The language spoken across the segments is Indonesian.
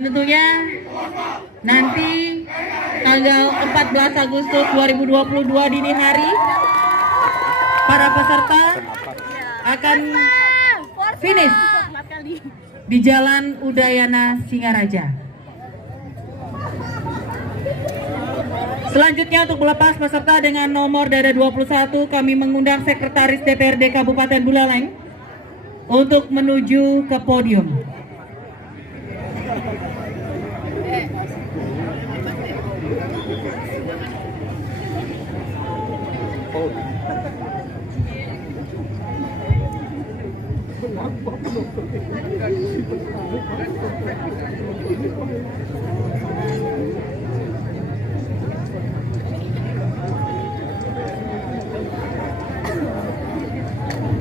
Tentunya nanti tanggal 14 Agustus 2022 dini hari para peserta akan finish di Jalan Udayana Singaraja. Selanjutnya untuk melepas peserta dengan nomor dada 21, kami mengundang Sekretaris DPRD Kabupaten Buleleng untuk menuju ke podium.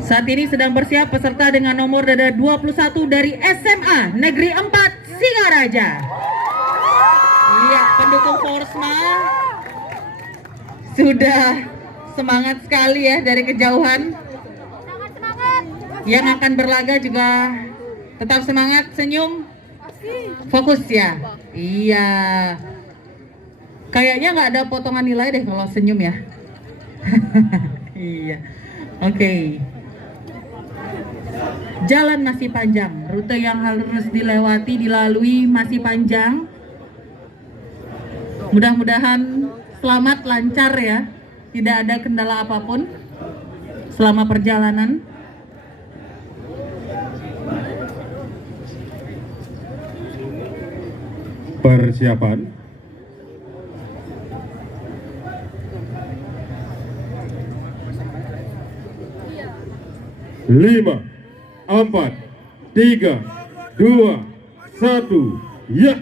Saat ini sedang bersiap peserta dengan nomor dada 21 dari SMA Negeri 4 Singaraja. Iya, pendukung Forsma sudah semangat sekali ya dari kejauhan. Yang akan berlaga juga tetap semangat, senyum, fokus ya. Iya, kayaknya nggak ada potongan nilai deh kalau senyum ya. Iya, oke. Jalan masih panjang, rute yang harus dilalui masih panjang. Mudah-mudahan selamat, lancar ya, tidak ada kendala apapun selama perjalanan. Persiapan. Lima, 4, 3, 2, 1, ya.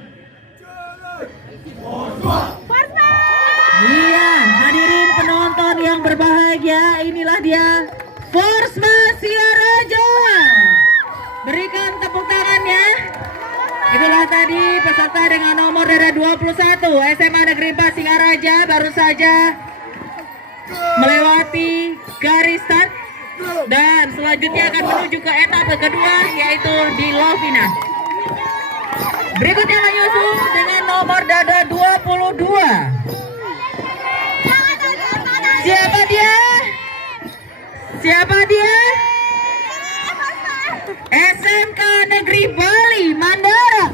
Iya, hadirin penonton yang berbahagia, inilah dia Forsma Singaraja. Berikan tepuk tangan ya. Itulah tadi peserta dengan nomor dada 21 SMA Negeri 4 Singaraja baru saja melewati garis start dan selanjutnya akan menuju ke etapa kedua yaitu di Lovina. Berikutnya menyusul dengan nomor dada 22. Siapa dia? Siapa dia? SMK Negeri Bali Mandara.